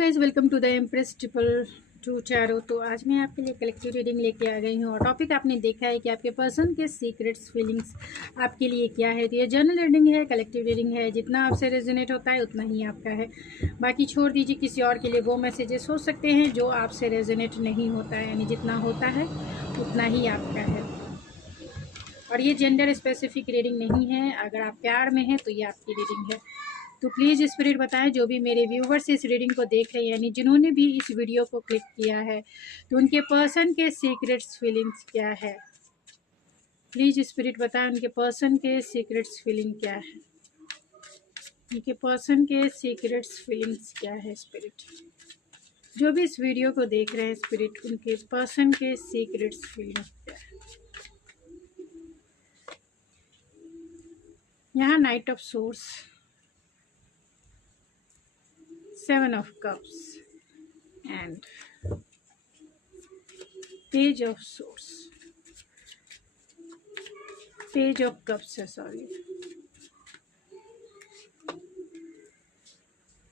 Guys, welcome to the empress triple two tarot. तो आज मैं आपके लिए कलेक्टिव रीडिंग लेके आ गई हूँ और टॉपिक आपने देखा है कि आपके पर्सन के सीक्रेट्स फीलिंग्स आपके लिए क्या है। तो ये जनरल रीडिंग है, कलेक्टिव रीडिंग है। जितना आपसे रेजोनेट होता है उतना ही आपका है, बाकी छोड़ दीजिए किसी और के लिए। वो मैसेजेस हो सकते हैं जो आपसे रेजोनेट नहीं होता है, यानी जितना होता है उतना ही आपका है। और ये जेंडर स्पेसिफिक रीडिंग नहीं है। अगर आप प्यार में हैं तो ये आपकी रीडिंग है। तो प्लीज़ स्पिरिट बताएं, जो भी मेरे व्यूवर्स इस रीडिंग को देख रहे हैं, यानी जिन्होंने भी इस वीडियो को क्लिक किया है, तो उनके पर्सन के सीक्रेट्स फीलिंग्स क्या है। प्लीज़ स्पिरिट बताएं, उनके पर्सन के सीक्रेट्स फीलिंग क्या है। उनके पर्सन के सीक्रेट्स फीलिंग्स क्या है। स्पिरिट जो भी इस वीडियो को देख रहे हैं, स्पिरिट उनके पर्सन के सीक्रेट्स फीलिंग्स क्या है। यहाँ night of source, Seven of Cups and Page of Swords. Page of Cups है, sorry.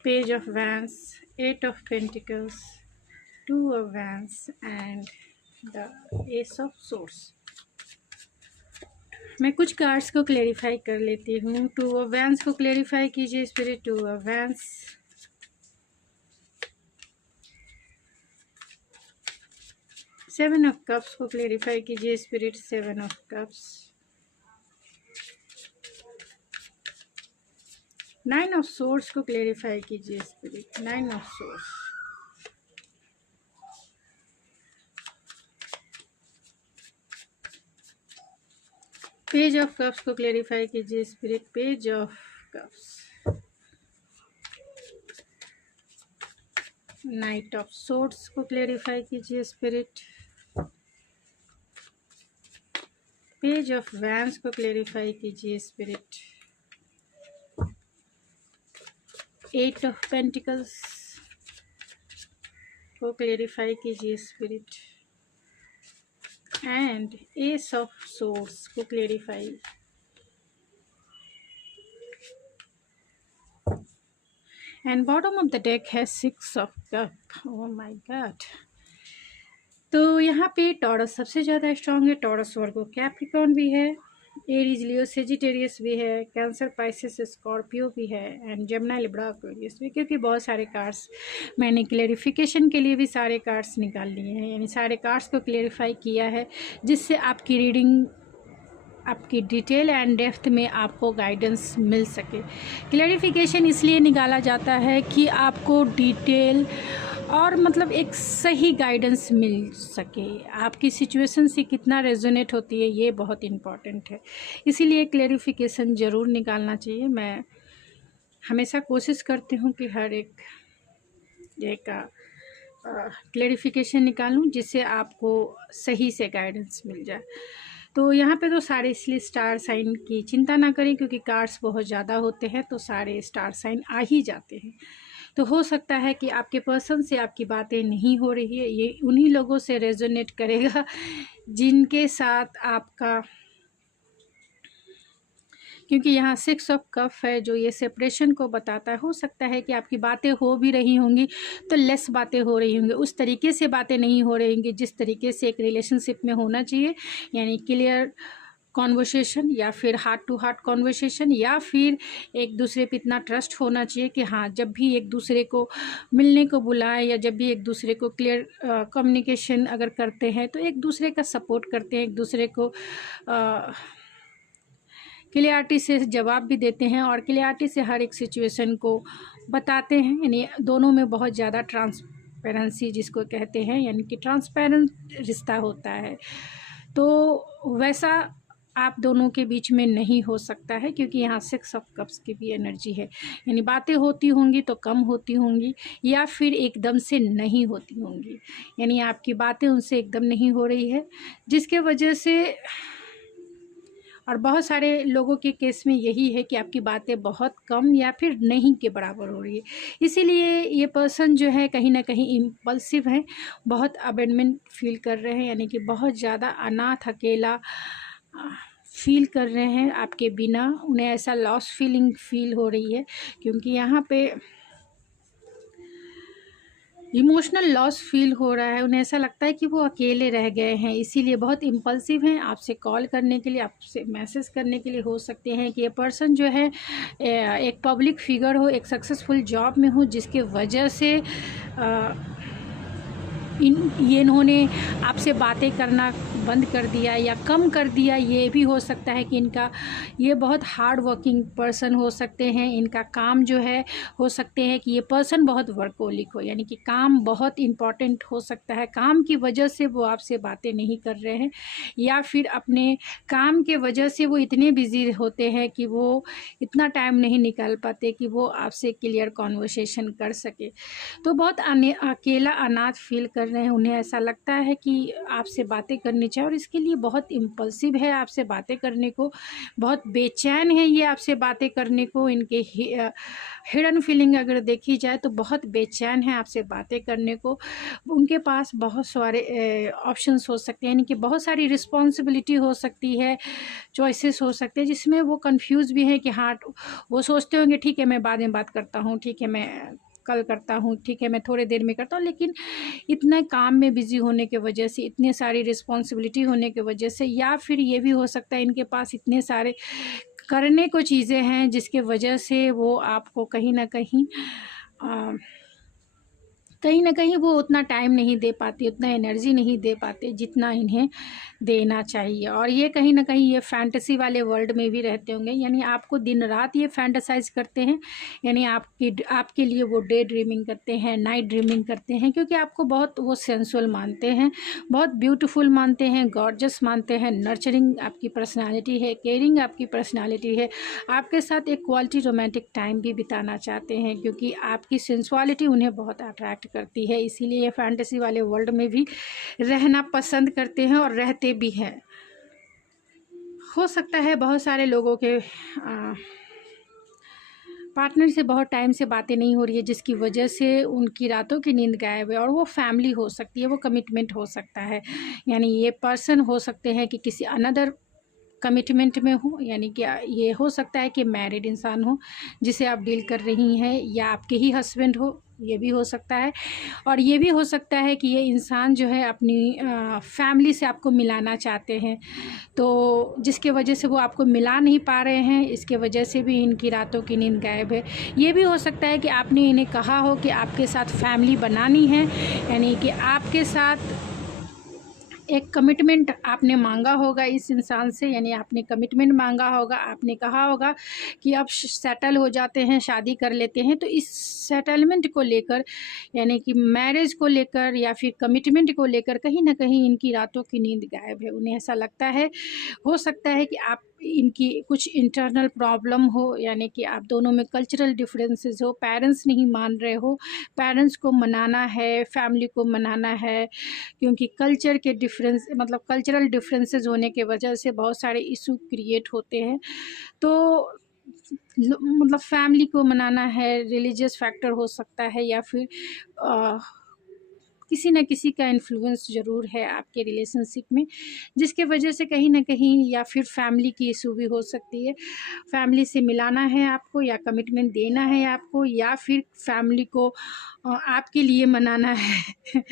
Page of Wands, Eight of Pentacles, Two of Wands and the Ace of Swords. मैं कुछ cards को clarify कर लेती हूँ। टू ऑफ वैंस को clarify कीजिए spirit. Two of vents, seven of cups को क्लेरिफाई कीजिए spirit. Seven of cups, nine of source को क्लेरिफाई कीजिए spirit. Nine of source, page of cups को क्लेरिफाई कीजिए spirit. Page of cups, night of swords को clarify कीजिए spirit. Page of vents को clarify कीजिए स्पिरिट। एट ऑफ पेंटिकल्स को clarify कीजिए spirit and S of swords को clarify. And bottom of the deck है six of cup. Oh my god. तो यहाँ पे टॉरस सबसे ज़्यादा स्ट्रांग है। टॉरस वर्गो कैप्रिकॉर्न भी है, एरीज लियो सेजिटेरियस भी है, कैंसर पाइसेस स्कॉर्पियो भी है एंड जेमिनी लिब्रा एक्वेरियस भी। क्योंकि बहुत सारे कार्ड्स मैंने क्लेरिफिकेशन के लिए भी सारे कार्ड्स निकाल लिए हैं, यानी सारे कार्ड्स को क्लेरिफाई किया है, जिससे आपकी रीडिंग, आपकी डिटेल एंड डेप्थ में आपको गाइडेंस मिल सके। क्लेरिफिकेशन इसलिए निकाला जाता है कि आपको डिटेल और मतलब एक सही गाइडेंस मिल सके। आपकी सिचुएशन से कितना रेजोनेट होती है, ये बहुत इम्पॉर्टेंट है। इसीलिए क्लेरिफिकेशन ज़रूर निकालना चाहिए। मैं हमेशा कोशिश करती हूँ कि हर एक का क्लेरिफिकेशन निकालूं, जिससे आपको सही से गाइडेंस मिल जाए। तो यहाँ पे तो सारे, इसलिए स्टार साइन की चिंता ना करें, क्योंकि कार्ड्स बहुत ज़्यादा होते हैं तो सारे स्टार साइन आ ही जाते हैं। तो हो सकता है कि आपके पर्सन से आपकी बातें नहीं हो रही है, ये उन्हीं लोगों से रेजोनेट करेगा जिनके साथ आपका, क्योंकि यहाँ सिक्स ऑफ कप है जो ये सेपरेशन को बताता है। हो सकता है कि आपकी बातें हो भी रही होंगी तो लेस बातें हो रही होंगी, उस तरीके से बातें नहीं हो रही होंगी जिस तरीके से एक रिलेशनशिप में होना चाहिए, यानी क्लियर कॉन्वर्सेशन या फिर हार्ट टू हार्ट कॉन्वर्सेशन, या फिर एक दूसरे पे इतना ट्रस्ट होना चाहिए कि हाँ, जब भी एक दूसरे को मिलने को बुलाएं या जब भी एक दूसरे को क्लियर कम्युनिकेशन अगर करते हैं तो एक दूसरे का सपोर्ट करते हैं, एक दूसरे को क्लियरिटी से जवाब भी देते हैं और क्लियरिटी से हर एक सिचुएशन को बताते हैं। यानी दोनों में बहुत ज़्यादा ट्रांसपेरेंसी जिसको कहते हैं, यानी कि ट्रांसपेरेंट रिश्ता होता है। तो वैसा आप दोनों के बीच में नहीं हो सकता है, क्योंकि यहाँ सिक्स ऑफ कप्स की भी एनर्जी है। यानी बातें होती होंगी तो कम होती होंगी या फिर एकदम से नहीं होती होंगी, यानी आपकी बातें उनसे एकदम नहीं हो रही है, जिसके वजह से, और बहुत सारे लोगों के केस में यही है कि आपकी बातें बहुत कम या फिर नहीं के बराबर हो रही है। इसीलिए ये पर्सन जो है कहीं ना कहीं इम्पल्सिव है, बहुत अबेंडमेंट फील कर रहे हैं, यानी कि बहुत ज़्यादा अनाथ अकेला फील कर रहे हैं आपके बिना। उन्हें ऐसा लॉस फीलिंग फील हो रही है, क्योंकि यहाँ पे इमोशनल लॉस फील हो रहा है, उन्हें ऐसा लगता है कि वो अकेले रह गए हैं, इसीलिए बहुत इम्पल्सिव हैं। आपसे कॉल करने के लिए, आपसे मैसेज करने के लिए हो सकते हैं कि ये पर्सन जो है एक पब्लिक फिगर हो, एक सक्सेसफुल जॉब में हो, जिसके वजह से इन्होंने आपसे बातें करना बंद कर दिया या कम कर दिया। ये भी हो सकता है कि इनका ये बहुत हार्ड वर्किंग पर्सन हो सकते हैं। इनका काम जो है, हो सकते हैं कि ये पर्सन बहुत वर्कोलिक हो, यानी कि काम बहुत इम्पॉर्टेंट हो सकता है, काम की वजह से वो आपसे बातें नहीं कर रहे हैं, या फिर अपने काम के वजह से वो इतने बिजी होते हैं कि वो इतना टाइम नहीं निकाल पाते कि वो आपसे क्लियर कॉन्वर्सेशन कर सके। तो बहुत अकेला अनाथ फील कर रहे हैं, उन्हें ऐसा लगता है कि आपसे बातें करनी चाहिए और इसके लिए बहुत इम्पल्सिव है आपसे बातें करने को, बहुत बेचैन है ये आपसे बातें करने को। इनके हिडन फीलिंग अगर देखी जाए तो बहुत बेचैन है आपसे बातें करने को। उनके पास बहुत सारे ऑप्शंस हो सकते हैं, यानी कि बहुत सारी रिस्पॉन्सिबिलिटी हो सकती है, चॉइसेस हो सकते हैं, जिसमें वो कंफ्यूज भी हैं कि हाँ, वो सोचते होंगे ठीक है मैं बाद में बात करता हूँ, ठीक है मैं कल करता हूँ, ठीक है मैं थोड़ी देर में करता हूँ, लेकिन इतने काम में बिजी होने के वजह से, इतने सारी रिस्पॉन्सिबिलिटी होने की वजह से, या फिर ये भी हो सकता है इनके पास इतने सारे करने को चीज़ें हैं जिसके वजह से वो आपको कहीं ना कहीं वो उतना टाइम नहीं दे पाते, उतना एनर्जी नहीं दे पाते जितना इन्हें देना चाहिए। और ये कहीं ना कहीं ये फैंटेसी वाले वर्ल्ड में भी रहते होंगे, यानी आपको दिन रात ये फैंटेसाइज करते हैं, यानी आपके लिए वो डे ड्रीमिंग करते हैं, नाइट ड्रीमिंग करते हैं, क्योंकि आपको बहुत वो सेंसुअल मानते हैं, बहुत ब्यूटीफुल मानते हैं, गॉर्जस मानते हैं, नर्चरिंग आपकी पर्सनालिटी है, केयरिंग आपकी पर्सनालिटी है। आपके साथ एक क्वालिटी रोमांटिक टाइम भी बिताना चाहते हैं, क्योंकि आपकी सेंसुअलिटी उन्हें बहुत अट्रैक्ट करती है, इसीलिए ये फैंटेसी वाले वर्ल्ड में भी रहना पसंद करते हैं और रहते भी हैं। हो सकता है बहुत सारे लोगों के पार्टनर से बहुत टाइम से बातें नहीं हो रही है, जिसकी वजह से उनकी रातों की नींद गायब है, और वो फैमिली हो सकती है, वो कमिटमेंट हो सकता है, यानी ये पर्सन हो सकते हैं कि किसी अनदर कमिटमेंट में हो, यानी कि ये हो सकता है कि मैरिड इंसान हो जिसे आप डील कर रही हैं, या आपके ही हस्बैंड हो, ये भी हो सकता है। और ये भी हो सकता है कि ये इंसान जो है अपनी फैमिली से आपको मिलाना चाहते हैं, तो जिसके वजह से वो आपको मिला नहीं पा रहे हैं, इसके वजह से भी इनकी रातों की नींद गायब है। ये भी हो सकता है कि आपने इन्हें कहा हो कि आपके साथ फैमिली बनानी है, यानी कि आपके साथ एक कमिटमेंट आपने मांगा होगा इस इंसान से, यानी आपने कमिटमेंट मांगा होगा, आपने कहा होगा कि अब सेटल हो जाते हैं, शादी कर लेते हैं। तो इस सेटलमेंट को लेकर, यानी कि मैरिज को लेकर या फिर कमिटमेंट को लेकर कहीं ना कहीं इनकी रातों की नींद गायब है। उन्हें ऐसा लगता है, हो सकता है कि आप इनकी कुछ इंटरनल प्रॉब्लम हो, यानी कि आप दोनों में कल्चरल डिफरेंसेस हो, पेरेंट्स नहीं मान रहे हो, पेरेंट्स को मनाना है, फैमिली को मनाना है, क्योंकि कल्चर के डिफरेंस, मतलब कल्चरल डिफरेंसेस होने के वजह से बहुत सारे इशू क्रिएट होते हैं। तो मतलब फैमिली को मनाना है, रिलीजियस फैक्टर हो सकता है, या फिर किसी न किसी का इन्फ्लुएंस ज़रूर है आपके रिलेशनशिप में, जिसके वजह से कहीं न कहीं, या फिर फैमिली की इशू भी हो सकती है। फैमिली से मिलाना है आपको, या कमिटमेंट देना है आपको, या फिर फैमिली को आपके लिए मनाना है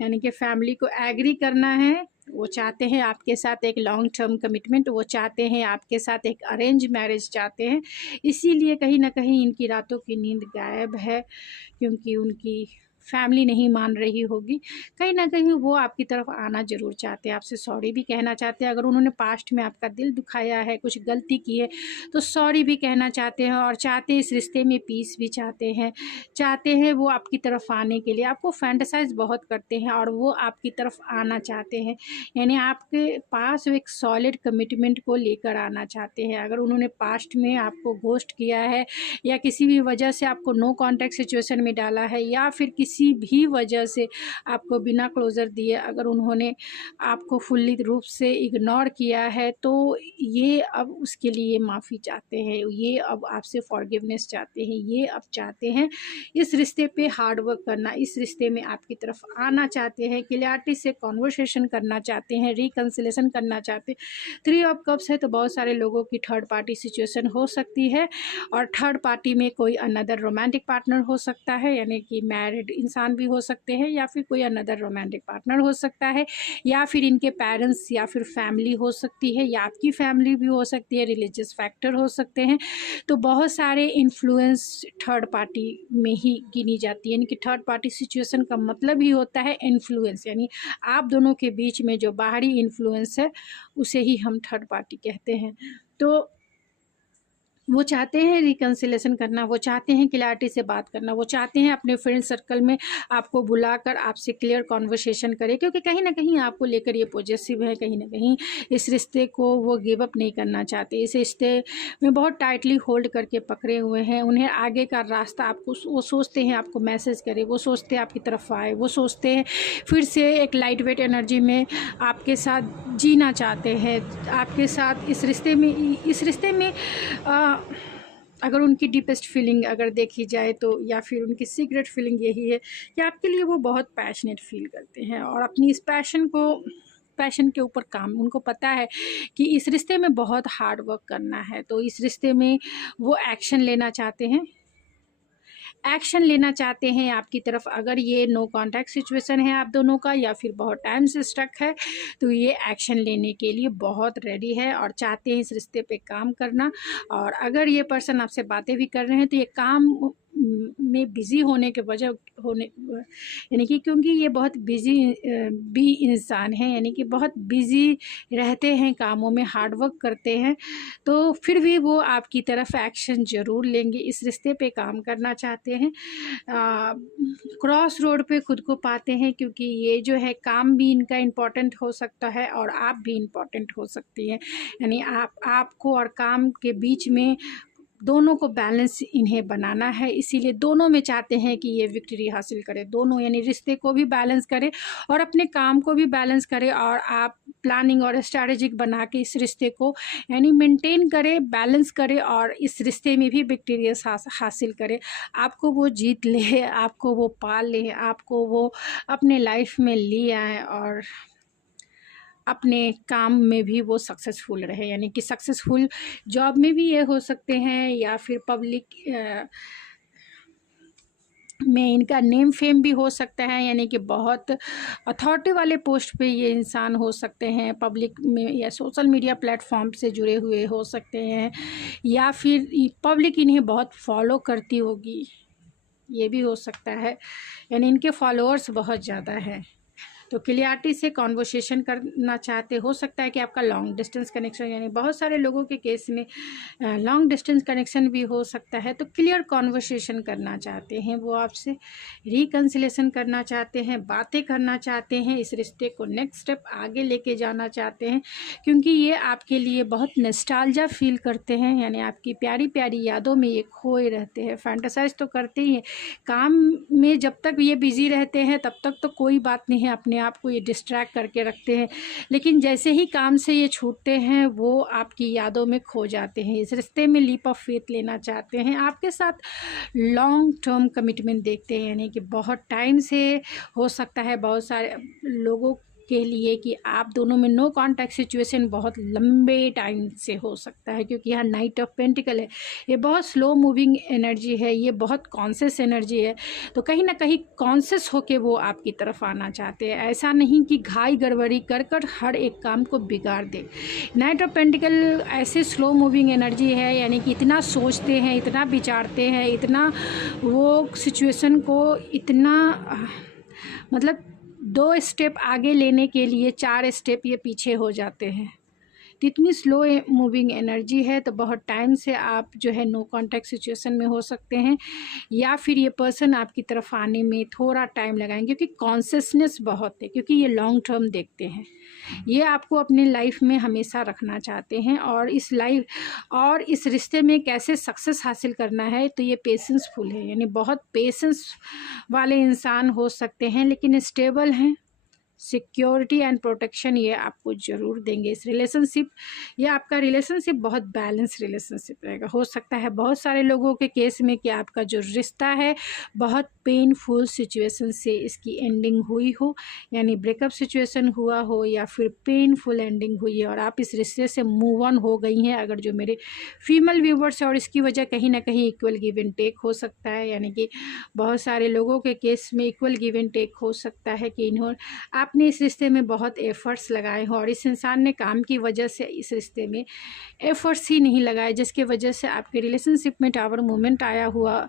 यानी कि फैमिली को एग्री करना है। वो चाहते हैं आपके साथ एक लॉन्ग टर्म कमिटमेंट, वो चाहते हैं आपके साथ एक अरेंज मैरिज चाहते हैं, इसीलिए कहीं न कहीं इनकी रातों की नींद गायब है, क्योंकि उनकी फैमिली नहीं मान रही होगी। कहीं न कहीं वो आपकी तरफ आना ज़रूर चाहते हैं, आपसे सॉरी भी कहना चाहते हैं। अगर उन्होंने पास्ट में आपका दिल दुखाया है, कुछ गलती की है, तो सॉरी भी कहना चाहते हैं, और चाहते हैं इस रिश्ते में पीस भी चाहते हैं, चाहते हैं वो आपकी तरफ आने के लिए, आपको फैंटेसाइज़ बहुत करते हैं और वो आपकी तरफ आना चाहते हैं, यानी आपके पास वो एक सॉलिड कमिटमेंट को लेकर आना चाहते हैं। अगर उन्होंने पास्ट में आपको घोस्ट किया है, या किसी भी वजह से आपको नो कॉन्टैक्ट सिचुएशन में डाला है, या फिर किसी भी वजह से आपको बिना क्लोज़र दिए अगर उन्होंने आपको फुल्ली रूप से इग्नोर किया है, तो ये अब उसके लिए माफ़ी चाहते हैं, ये अब आपसे फॉरगिवनेस चाहते हैं, ये अब चाहते हैं इस रिश्ते पे हार्ड वर्क करना, इस रिश्ते में आपकी तरफ आना चाहते हैं, क्लियरिटी से कॉन्वर्सेशन करना चाहते हैं, रिकन्सिलेशन करना चाहते हैं। 3 ऑफ कप्स है, तो बहुत सारे लोगों की थर्ड पार्टी सिचुएशन हो सकती है, और थर्ड पार्टी में कोई अनदर रोमांटिक पार्टनर हो सकता है, यानी कि मैरिड इंसान भी हो सकते हैं, या फिर कोई अनदर रोमांटिक पार्टनर हो सकता है, या फिर इनके पेरेंट्स या फिर फैमिली हो सकती है, या आपकी फैमिली भी हो सकती है, रिलीजियस फैक्टर हो सकते हैं। तो बहुत सारे इन्फ्लुएंस थर्ड पार्टी में ही गिनी जाती है। यानी कि थर्ड पार्टी सिचुएशन का मतलब ही होता है इन्फ्लुएंस, यानी आप दोनों के बीच में जो बाहरी इन्फ्लुएंस है उसे ही हम थर्ड पार्टी कहते हैं। तो वो चाहते हैं रिकन्सिलेशन करना, वो चाहते हैं क्लैरिटी से बात करना, वो चाहते हैं अपने फ्रेंड सर्कल में आपको बुलाकर आपसे क्लियर कॉन्वर्सेशन करें, क्योंकि कहीं ना कहीं आपको लेकर ये पॉजिटिव है, कहीं ना कहीं इस रिश्ते को वो गिव अप नहीं करना चाहते, इस रिश्ते में बहुत टाइटली होल्ड करके पकड़े हुए हैं। उन्हें आगे का रास्ता आपको, वो सोचते हैं आपको मैसेज करे, वो सोचते हैं आपकी तरफ आए, वो सोचते हैं फिर से एक लाइट वेट एनर्जी में आपके साथ जीना चाहते हैं, आपके साथ इस रिश्ते में अगर उनकी डीपेस्ट फीलिंग अगर देखी जाए तो, या फिर उनकी सीक्रेट फीलिंग यही है कि आपके लिए वो बहुत पैशनेट फील करते हैं, और अपनी इस पैशन के ऊपर काम, उनको पता है कि इस रिश्ते में बहुत हार्ड वर्क करना है, तो इस रिश्ते में वो एक्शन लेना चाहते हैं आपकी तरफ। अगर ये नो कॉन्टैक्ट सिचुएशन है आप दोनों का, या फिर बहुत टाइम से स्टक है, तो ये एक्शन लेने के लिए बहुत रेडी है और चाहते हैं इस रिश्ते पे काम करना। और अगर ये पर्सन आपसे बातें भी कर रहे हैं तो ये काम में बिज़ी होने के वजह होने, यानी कि क्योंकि ये बहुत बिज़ी भी इंसान है, यानी कि बहुत बिज़ी रहते हैं, कामों में हार्ड वर्क करते हैं, तो फिर भी वो आपकी तरफ एक्शन ज़रूर लेंगे, इस रिश्ते पे काम करना चाहते हैं। क्रॉस रोड पे खुद को पाते हैं, क्योंकि ये जो है काम भी इनका इम्पोर्टेंट हो सकता है और आप भी इम्पोर्टेंट हो सकती हैं, यानी आपको और काम के बीच में दोनों को बैलेंस इन्हें बनाना है, इसीलिए दोनों में चाहते हैं कि ये विक्ट्री हासिल करे, दोनों, यानी रिश्ते को भी बैलेंस करे और अपने काम को भी बैलेंस करे, और आप प्लानिंग और स्ट्रैटेजिक बना के इस रिश्ते को यानी मेंटेन करे, बैलेंस करे, और इस रिश्ते में भी विक्टोरियस हासिल करे, आपको वो जीत ले, आपको वो पाल ले, आपको वो अपने लाइफ में ले आए, और अपने काम में भी वो सक्सेसफुल रहे, यानी कि सक्सेसफुल जॉब में भी ये हो सकते हैं, या फिर पब्लिक में इनका नेम फेम भी हो सकता है, यानी कि बहुत अथॉरिटी वाले पोस्ट पे ये इंसान हो सकते हैं, पब्लिक में या सोशल मीडिया प्लेटफॉर्म से जुड़े हुए हो सकते हैं, या फिर पब्लिक इन्हें बहुत फॉलो करती होगी, ये भी हो सकता है, यानी इनके फॉलोअर्स बहुत ज़्यादा हैं। तो क्लियरिटी से कॉन्वर्सेशन करना चाहते, हो सकता है कि आपका लॉन्ग डिस्टेंस कनेक्शन, यानी बहुत सारे लोगों के केस में लॉन्ग डिस्टेंस कनेक्शन भी हो सकता है, तो क्लियर कॉन्वर्सेशन करना चाहते हैं, वो आपसे रिकन्सिलेशन करना चाहते हैं, बातें करना चाहते हैं, इस रिश्ते को नेक्स्ट स्टेप आगे लेके जाना चाहते हैं, क्योंकि ये आपके लिए बहुत नॉस्टैल्जिया फील करते हैं, यानी आपकी प्यारी प्यारी यादों में ये खोए रहते हैं, फैंटेसाइज तो करते ही हैं, काम में जब तक ये बिज़ी रहते हैं तब तक तो कोई बात नहीं है, अपने आप को ये डिस्ट्रैक्ट करके रखते हैं, लेकिन जैसे ही काम से ये छूटते हैं वो आपकी यादों में खो जाते हैं, इस रिश्ते में लीप ऑफ फेथ लेना चाहते हैं, आपके साथ लॉन्ग टर्म कमिटमेंट देखते हैं, यानी कि बहुत टाइम से हो सकता है बहुत सारे लोगों के लिए कि आप दोनों में नो कॉन्टैक्ट सिचुएशन बहुत लंबे टाइम से हो सकता है, क्योंकि यहाँ नाइट ऑफ पेंटिकल है, ये बहुत स्लो मूविंग एनर्जी है, ये बहुत कॉन्शियस एनर्जी है, तो कहीं ना कहीं कॉन्शियस होके वो आपकी तरफ आना चाहते हैं, ऐसा नहीं कि घाई गड़बड़ी कर कर हर एक काम को बिगाड़ दे। नाइट ऑफ पेंटिकल ऐसे स्लो मूविंग एनर्जी है, यानी कि इतना सोचते हैं, इतना विचारते हैं, इतना वो सिचुएशन को इतना मतलब 2 स्टेप आगे लेने के लिए 4 स्टेप ये पीछे हो जाते हैं, तो इतनी स्लो मूविंग एनर्जी है, तो बहुत टाइम से आप जो है नो कॉन्टैक्ट सिचुएशन में हो सकते हैं, या फिर ये पर्सन आपकी तरफ आने में थोड़ा टाइम लगाएंगे, क्योंकि कॉन्शियसनेस बहुत है, क्योंकि ये लॉन्ग टर्म देखते हैं, ये आपको अपनी लाइफ में हमेशा रखना चाहते हैं, और इस रिश्ते में कैसे सक्सेस हासिल करना है, तो ये पेशेंसफुल है, यानी बहुत पेशेंस वाले इंसान हो सकते हैं, लेकिन स्टेबल हैं, सिक्योरिटी एंड प्रोटेक्शन ये आपको ज़रूर देंगे। इस रिलेशनशिप, ये आपका रिलेशनशिप बहुत बैलेंस रिलेशनशिप रहेगा। हो सकता है बहुत सारे लोगों के केस में कि आपका जो रिश्ता है बहुत पेनफुल सिचुएशन से इसकी एंडिंग हुई हो, यानी ब्रेकअप सिचुएशन हुआ हो या फिर पेनफुल एंडिंग हुई है और आप इस रिश्ते से मूव ऑन हो गई हैं। अगर जो मेरे फीमेल व्यूवर्स है, और इसकी वजह कहीं ना कहीं इक्वल गिव एंड टेक हो सकता है, यानी कि बहुत सारे लोगों के केस में इक्वल गिव एंड टेक हो सकता है कि आपने इस रिश्ते में बहुत एफर्ट्स लगाए हों और इस इंसान ने काम की वजह से इस रिश्ते में एफर्ट्स ही नहीं लगाए, जिसके वजह से आपके रिलेशनशिप में टावर मूवमेंट आया हुआ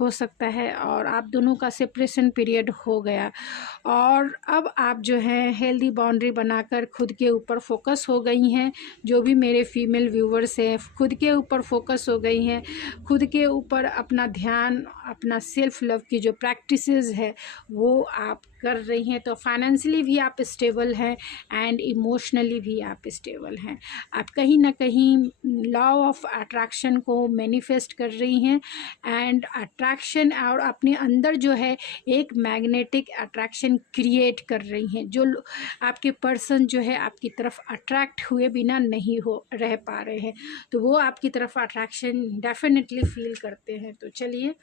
हो सकता है और आप दोनों का सेपरेशन पीरियड हो गया और अब आप जो है हेल्दी बाउंड्री बनाकर खुद के ऊपर फोकस हो गई हैं। जो भी मेरे फीमेल व्यूवर्स हैं खुद के ऊपर फोकस हो गई हैं, खुद के ऊपर अपना ध्यान, अपना सेल्फ लव की जो प्रैक्टिसेस है वो आप कर रही हैं। तो फाइनेंशियली भी आप स्टेबल हैं एंड इमोशनली भी आप स्टेबल हैं। आप कहीं ना कहीं लॉ ऑफ अट्रैक्शन को मैनिफेस्ट कर रही हैं एंड अट्रैक्शन और अपने अंदर जो है एक मैग्नेटिक अट्रैक्शन क्रिएट कर रही हैं। जो आपके पर्सन जो है आपकी तरफ अट्रैक्ट हुए बिना नहीं हो रह पा रहे हैं, तो वो आपकी तरफ अट्रैक्शन डेफिनेटली फील करते हैं। तो चलिए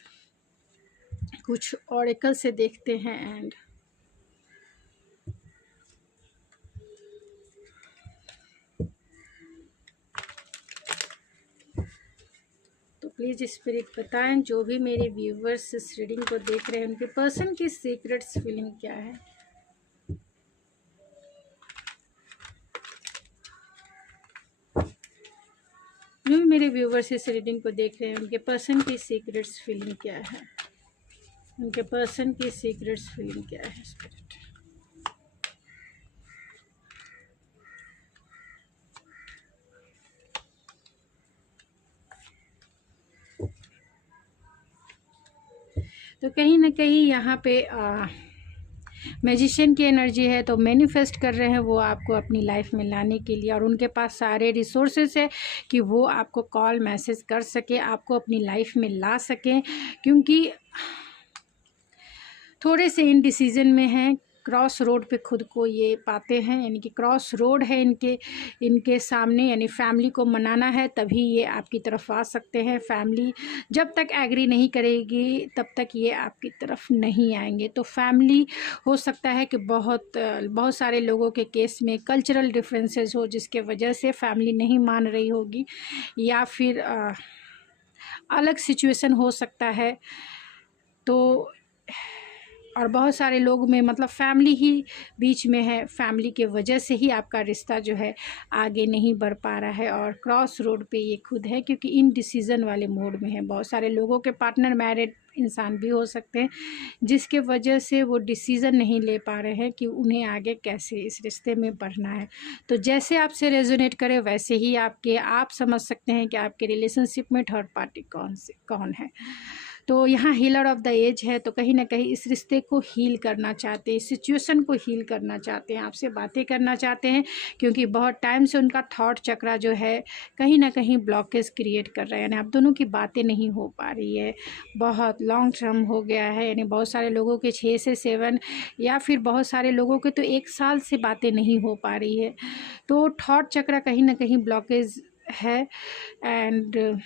कुछ ऑरेकल से देखते हैं एंड तो प्लीज़ स्पिरिट बताएं जो भी मेरे व्यूवर्स इस रीडिंग को देख रहे हैं उनके पर्सन की सीक्रेट्स फीलिंग क्या है। जो भी मेरे व्यूवर्स इस रीडिंग को देख रहे हैं उनके पर्सन की सीक्रेट्स फीलिंग क्या है, उनके पर्सन की सीक्रेट्स फीलिंग क्या है स्पिरिट। तो कहीं ना कहीं यहाँ पे मैजिशियन की एनर्जी है, तो मैनिफेस्ट कर रहे हैं वो आपको अपनी लाइफ में लाने के लिए और उनके पास सारे रिसोर्सेस है कि वो आपको कॉल मैसेज कर सके, आपको अपनी लाइफ में ला सकें, क्योंकि थोड़े से इन डिसीजन में हैं, क्रॉस रोड पे खुद को ये पाते हैं, यानी कि क्रॉस रोड है इनके सामने, यानी फैमिली को मनाना है तभी ये आपकी तरफ आ सकते हैं। फैमिली जब तक एग्री नहीं करेगी तब तक ये आपकी तरफ नहीं आएंगे। तो फैमिली हो सकता है कि बहुत सारे लोगों के केस में कल्चरल डिफरेंसेस हो जिसके वजह से फैमिली नहीं मान रही होगी, या फिर अलग सिचुएशन हो सकता है। तो और बहुत सारे लोग में मतलब फैमिली ही बीच में है, फैमिली के वजह से ही आपका रिश्ता जो है आगे नहीं बढ़ पा रहा है और क्रॉस रोड पे ये खुद है, क्योंकि इन डिसीज़न वाले मोड में है। बहुत सारे लोगों के पार्टनर मैरिड इंसान भी हो सकते हैं जिसके वजह से वो डिसीज़न नहीं ले पा रहे हैं कि उन्हें आगे कैसे इस रिश्ते में बढ़ना है। तो जैसे आपसे रेजोनेट करे वैसे ही आप समझ सकते हैं कि आपके रिलेशनशिप में थर्ड पार्टी कौन है। तो यहाँ हीलर ऑफ द एज है, तो कहीं ना कहीं इस रिश्ते को हील करना चाहते हैं, इस सिचुएशन को हील करना चाहते हैं, आपसे बातें करना चाहते हैं, क्योंकि बहुत टाइम से उनका थॉट चक्रा जो है कहीं ना कहीं ब्लॉकेज क्रिएट कर रहा है, यानी आप दोनों की बातें नहीं हो पा रही है, बहुत लॉन्ग टर्म हो गया है। यानी बहुत सारे लोगों के 6 से 7 या फिर बहुत सारे लोगों के तो 1 साल से बातें नहीं हो पा रही है। तो थॉट चक्रा कहीं ना कहीं ब्लॉकेज है एंड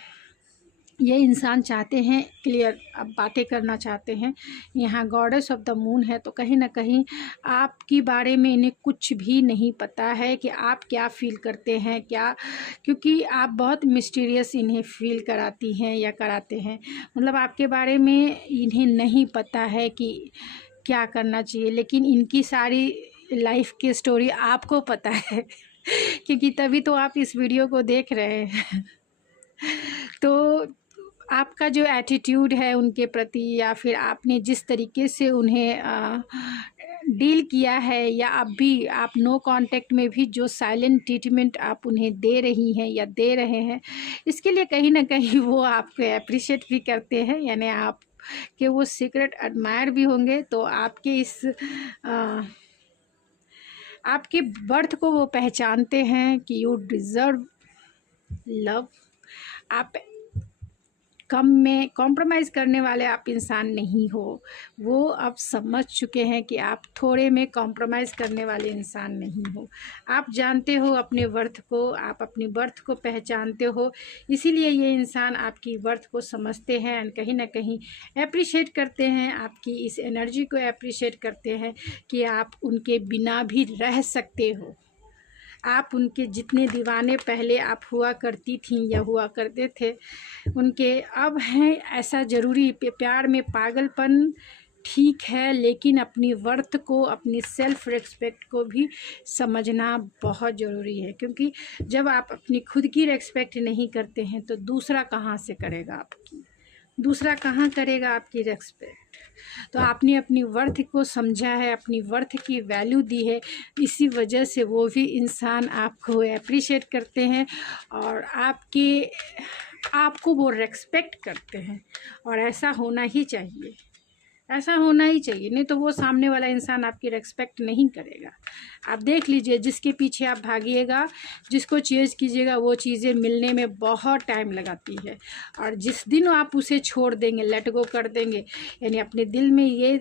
ये इंसान चाहते हैं क्लियर, अब बातें करना चाहते हैं। यहाँ गॉडेस ऑफ द मून है, तो कहीं ना कहीं आपके बारे में इन्हें कुछ भी नहीं पता है कि आप क्या फील करते हैं क्या, क्योंकि आप बहुत मिस्टीरियस इन्हें फील कराती हैं या कराते हैं। मतलब आपके बारे में इन्हें नहीं पता है कि क्या करना चाहिए, लेकिन इनकी सारी लाइफ की स्टोरी आपको पता है क्योंकि तभी तो आप इस वीडियो को देख रहे हैं। तो आपका जो एटीट्यूड है उनके प्रति, या फिर आपने जिस तरीके से उन्हें डील किया है, या अभी आप नो कांटेक्ट में भी जो साइलेंट ट्रीटमेंट आप उन्हें दे रही हैं या दे रहे हैं, इसके लिए कहीं ना कहीं वो आपको अप्रिशिएट भी करते हैं, यानी आप के वो सीक्रेट एडमायर भी होंगे। तो आपके आपके बर्थ को वो पहचानते हैं कि यू डिज़र्व लव। आप कम में कॉम्प्रोमाइज़ करने वाले आप इंसान नहीं हो। वो अब समझ चुके हैं कि आप थोड़े में कॉम्प्रोमाइज़ करने वाले इंसान नहीं हो। आप जानते हो अपने वर्थ को, आप अपनी वर्थ को पहचानते हो, इसीलिए ये इंसान आपकी वर्थ को समझते हैं एंड कहीं ना कहीं एप्रिशिएट करते हैं, आपकी इस एनर्जी को एप्रिशिएट करते हैं कि आप उनके बिना भी रह सकते हो। आप उनके जितने दीवाने पहले आप हुआ करती थीं या हुआ करते थे, उनके अब हैं ऐसा ज़रूरी। प्यार में पागलपन ठीक है, लेकिन अपनी वर्थ को, अपनी सेल्फ़ रिस्पेक्ट को भी समझना बहुत ज़रूरी है, क्योंकि जब आप अपनी खुद की रिस्पेक्ट नहीं करते हैं तो दूसरा कहाँ से करेगा आपकी, दूसरा कहाँ करेगा आपकी रिस्पेक्ट। तो आपने अपनी वर्थ को समझा है, अपनी वर्थ की वैल्यू दी है, इसी वजह से वो भी इंसान आपको एप्रिशिएट करते हैं और आपको वो रेस्पेक्ट करते हैं। और ऐसा होना ही चाहिए, ऐसा होना ही चाहिए, नहीं तो वो सामने वाला इंसान आपकी रेस्पेक्ट नहीं करेगा। आप देख लीजिए, जिसके पीछे आप भागिएगा, जिसको चेज़ कीजिएगा, वो चीज़ें मिलने में बहुत टाइम लगाती है। और जिस दिन आप उसे छोड़ देंगे, लेट गो कर देंगे, यानी अपने दिल में ये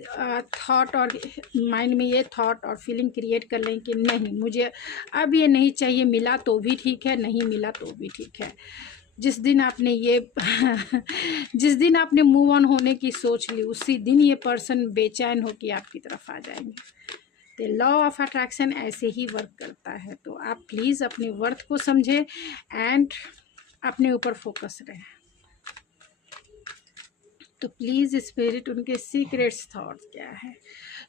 थॉट और माइंड में ये थॉट और फीलिंग क्रिएट कर लें कि नहीं, मुझे अब ये नहीं चाहिए, मिला तो भी ठीक है, नहीं मिला तो भी ठीक है। जिस दिन आपने ये जिस दिन आपने मूव ऑन होने की सोच ली, उसी दिन ये पर्सन बेचैन हो के आपकी तरफ आ जाएंगे। तो लॉ ऑफ अट्रैक्शन ऐसे ही वर्क करता है। तो आप प्लीज़ अपने वर्थ को समझें एंड अपने ऊपर फोकस रहें। तो प्लीज़ स्पिरिट, उनके सीक्रेट्स थॉट्स क्या है।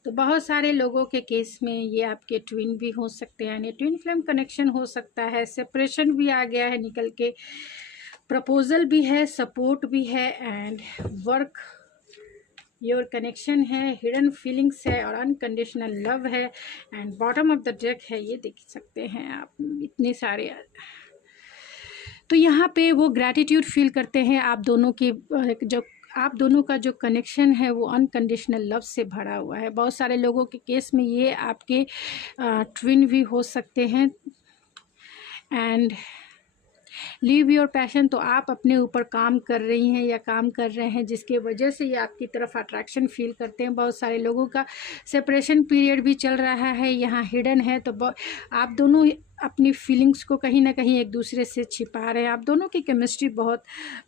तो बहुत सारे लोगों के केस में ये आपके ट्विन भी हो सकते हैं, यानी ट्विन फ्लेम कनेक्शन हो सकता है, सेपरेशन भी आ गया है निकल के, प्रपोजल भी है, सपोर्ट भी है एंड वर्क योर कनेक्शन है, हिडन फीलिंग्स है और अनकंडीशनल लव है and bottom of the deck है। ये देख सकते हैं आप, इतने सारे। तो यहाँ पे वो ग्रैटिट्यूड फील करते हैं आप दोनों की, जो आप दोनों का जो कनेक्शन है वो अनकंडीशनल लव से भरा हुआ है। बहुत सारे लोगों के केस में ये आपके ट्विन भी हो सकते हैं। एंड लीव योर पैशन, तो आप अपने ऊपर काम कर रही हैं या काम कर रहे हैं, जिसके वजह से ये आपकी तरफ अट्रैक्शन फील करते हैं। बहुत सारे लोगों का सेपरेशन पीरियड भी चल रहा है, यहाँ हिडन है। तो आप दोनों अपनी फीलिंग्स को कहीं ना कहीं एक दूसरे से छिपा रहे हैं। आप दोनों की केमिस्ट्री बहुत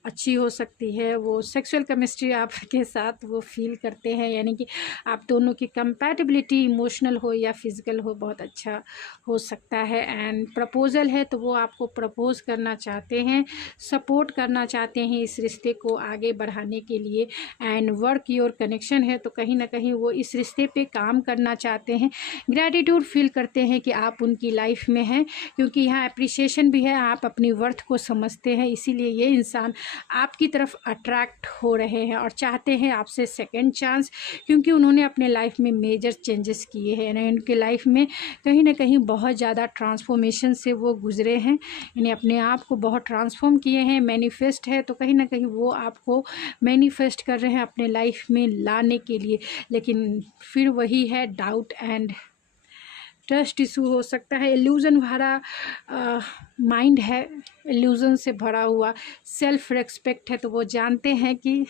अच्छी हो सकती है, वो सेक्सुअल केमिस्ट्री आपके साथ वो फील करते हैं, यानी कि आप दोनों की कंपैटिबिलिटी इमोशनल हो या फिज़िकल हो बहुत अच्छा हो सकता है। एंड प्रपोजल है तो वो आपको प्रपोज करना चाहते हैं, सपोर्ट करना चाहते हैं इस रिश्ते को आगे बढ़ाने के लिए। एंड वर्क योर कनेक्शन है तो कहीं ना कहीं वो इस रिश्ते पे काम करना चाहते हैं, ग्रैटिट्यूड फील करते हैं कि आप उनकी लाइफ में हैं, क्योंकि यहाँ अप्रिसिएशन भी है, आप अपनी वर्थ को समझते हैं, इसीलिए ये इंसान आपकी तरफ अट्रैक्ट हो रहे हैं और चाहते हैं आपसे सेकंड चांस, क्योंकि उन्होंने अपने लाइफ में मेजर चेंजेस किए हैं। यानी उनके लाइफ में कहीं ना कहीं बहुत ज़्यादा ट्रांसफॉर्मेशन से वो गुजरे हैं, यानी अपने आप को बहुत ट्रांसफॉर्म किए हैं। मैनिफेस्ट है तो कहीं ना कहीं वो आपको मैनिफेस्ट कर रहे हैं अपने लाइफ में लाने के लिए, लेकिन फिर वही है डाउट एंड ट्रस्ट इशू हो सकता है। इल्यूज़न भरा माइंड है, इल्यूज़न से भरा हुआ। सेल्फ रिस्पेक्ट है तो वो जानते हैं कि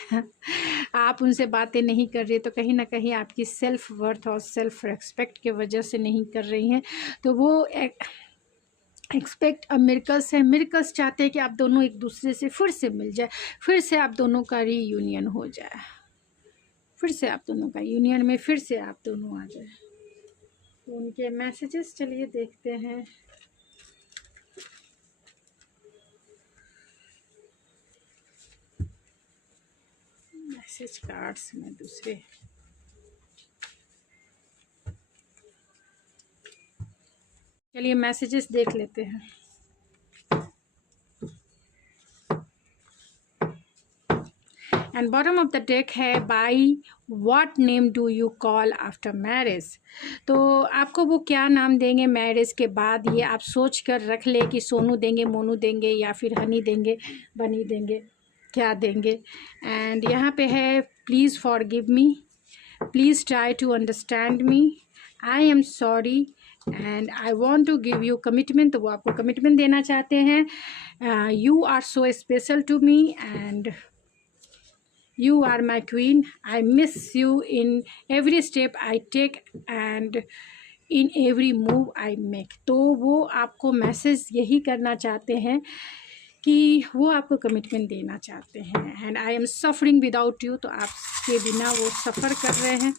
आप उनसे बातें नहीं कर रहे, तो कहीं ना कहीं आपकी सेल्फ वर्थ और सेल्फ रिस्पेक्ट के वजह से नहीं कर रही हैं। तो वो एक्सपेक्ट अ मिरेकल्स है, मिरेकल्स चाहते हैं कि आप दोनों एक दूसरे से फिर से मिल जाए, फिर से आप दोनों का रीयूनियन हो जाए, फिर से आप दोनों का यूनियन में फिर से आप दोनों आ जाए। तो उनके मैसेजेस चलिए देखते हैं। मैसेज कार्ड्स में दूसरे चलिए मैसेजेस देख लेते हैं। And bottom of the deck है by what name do you call after marriage. तो आपको वो क्या नाम देंगे मैरिज के बाद, ये आप सोच कर रख ले कि सोनू देंगे, मोनू देंगे या फिर हनी देंगे, बनी देंगे, क्या देंगे। एंड यहाँ पे है please forgive me, please try to understand me, I am sorry and I want to give you commitment, तो वो आपको कमिटमेंट देना चाहते हैं। You are so special to me and You are my queen. I miss you in every step I take and in every move I make. तो वो आपको message यही करना चाहते हैं कि वो आपको कमिटमेंट देना चाहते हैं। And I am suffering without you, तो आपके बिना वो सफ़र कर रहे हैं।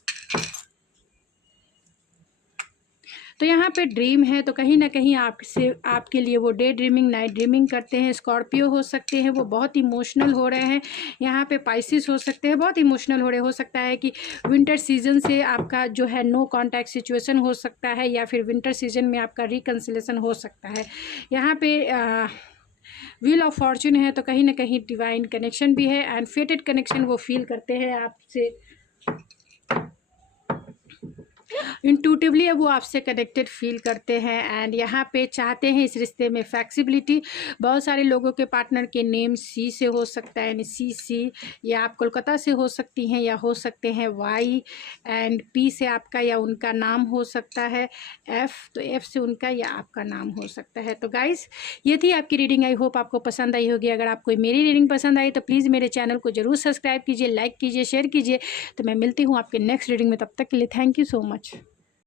तो यहाँ पे ड्रीम है, तो कहीं ना कहीं आपके लिए वो डे ड्रीमिंग, नाइट ड्रीमिंग करते हैं। स्कॉर्पियो हो सकते हैं, वो बहुत इमोशनल हो रहे हैं। यहाँ पे पाइसिस हो सकते हैं, बहुत इमोशनल हो रहे। हो सकता है कि विंटर सीजन से आपका जो है नो कॉन्टैक्ट सिचुएशन हो सकता है, या फिर विंटर सीजन में आपका रिकन्सिलेशन हो सकता है। यहाँ पे व्हील ऑफ फॉर्चून है, तो कहीं ना कहीं डिवाइन कनेक्शन भी है एंड फेटेड कनेक्शन वो फील करते हैं आपसे। इंट्यूटिवली वो आपसे कनेक्टेड फील करते हैं एंड यहाँ पे चाहते हैं इस रिश्ते में फ्लेक्सिबिलिटी। बहुत सारे लोगों के पार्टनर के नेम सी से हो सकता है, यानी सी, या आप कोलकाता से हो सकती हैं, या हो सकते हैं वाई, एंड पी से आपका या उनका नाम हो सकता है, एफ तो एफ से उनका या आपका नाम हो सकता है। तो गाइस, ये थी आपकी रीडिंग। आई होप आपको पसंद आई होगी। अगर आपको मेरी रीडिंग पसंद आई तो प्लीज़ मेरे चैनल को जरूर सब्सक्राइब कीजिए, लाइक कीजिए, शेयर कीजिए। तो मैं मिलती हूँ आपके नेक्स्ट रीडिंग में। तब तक के लिए थैंक यू सो मच।